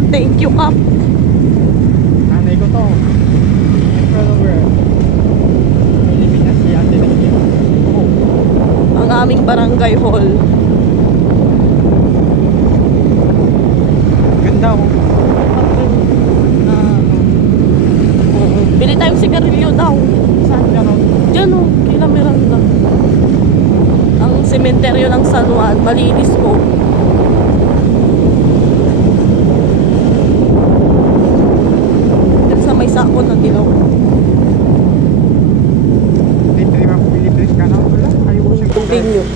naman. Thank you, Kap. Nanay ko to. Follower. Pilipinas si Ate Lady. Ang aming barangay hall. Ganda oh. Bili tayong sigarilyo daw. Saan ka no? Diyan o, kila Miranda. Ang sementeryo ng San Juan, malinis po. Diyan sa may sako na dilaw. Hindi mo Pilipinas ka na. Wala. Ayaw ko siyang Continue.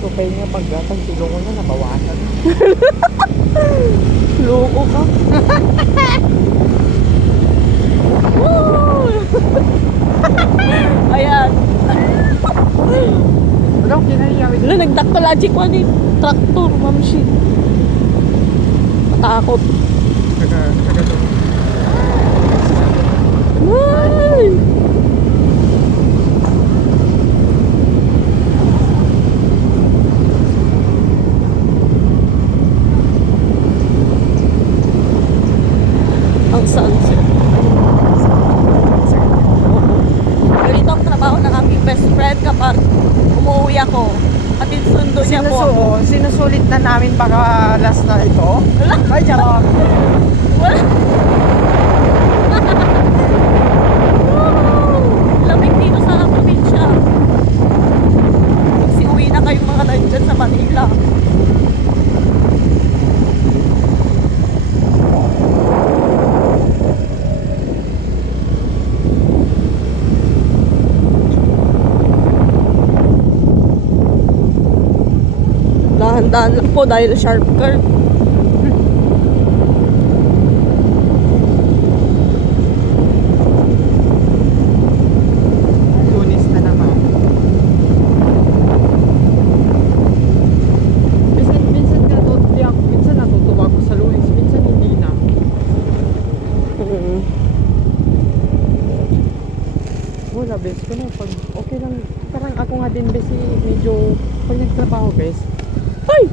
So kayo nga pag silungan na nabawasan. Loko ka. Ayan. Wala akong kinahiyawin. Wala, nagdakpalagic one eh. Traktor, mamshi. Matakot. Taga doon. Ay! Ang sunset. Ganito ang trabaho ng aking best friend kapag umuwi ako. Atid sundo niya po ako. Sinusulit na namin baka last na ito. Ay, charot. Wala. Lamig dito sa probinsya. Kasi uwi na kayong mga nandyan sa Manila. Dahan-dahan lang po dahil sharp curve. Lunis na naman. Minsan natutuwa ko sa Lunis, minsan hindi na. Wala, best ko na. Pag okay lang, parang ako nga din, best, medyo pag nagtrabaho, best. Ay!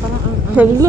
Parang ang Hala,